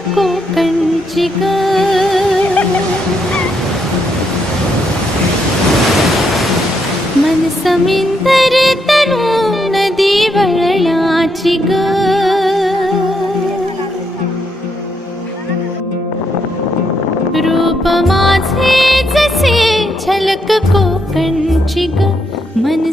झलक कोकणची ग मन समिंदर तनु नदी वळणाची ग रूप माझे जसे झलक कोकणची ग मन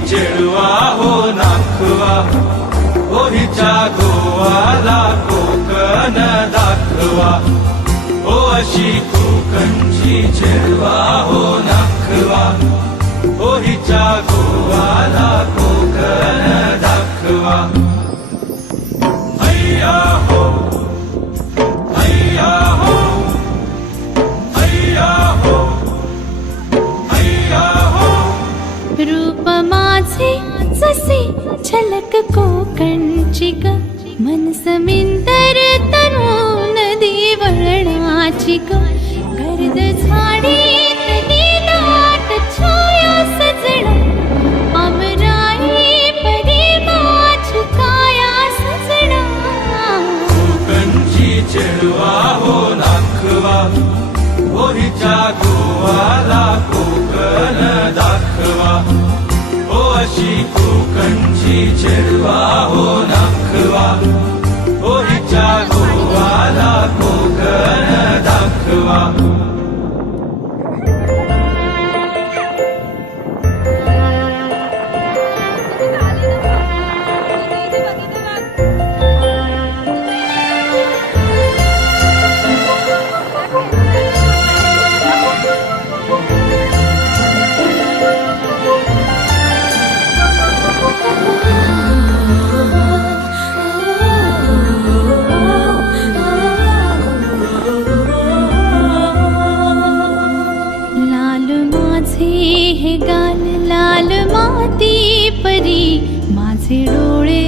चिडवा हो नाखवा हो हिच्या गोवाला कोकण दाखवा. हो अशी कोकणची चिडवा हो नाखवा हो हिच्या गोवाला जसे झलक कोकणची ग मन समिंदर तनु नदी वळणाची ग गर्द झाडी नदी दाट छाया सजना। अमराई परी माझी काया सजना। कंची चेडवा हो नाखवा हो हिच्या 信じるはなく गाल लाल माती परी माझे डोळे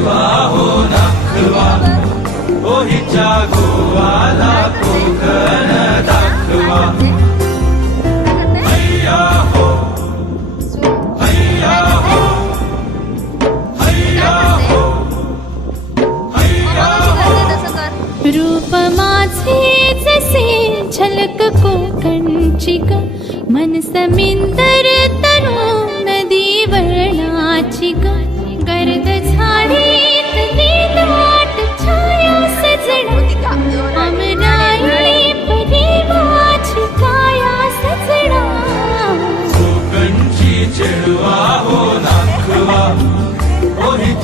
हिरवा हो दाखवा. ओहीच्या गोवाला कोकण दाखवा रूप माझे जसे झलक कोकणची मन समिंदर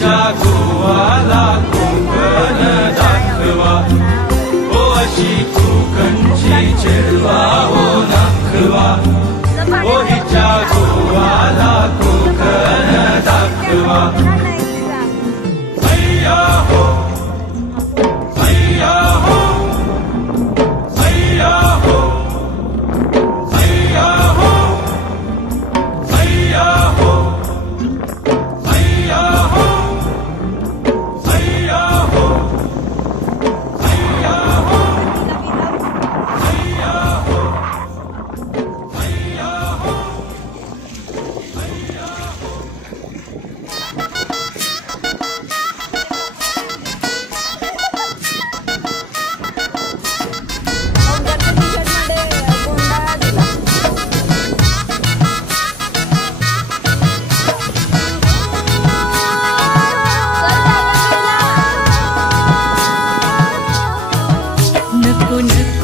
Chicago. things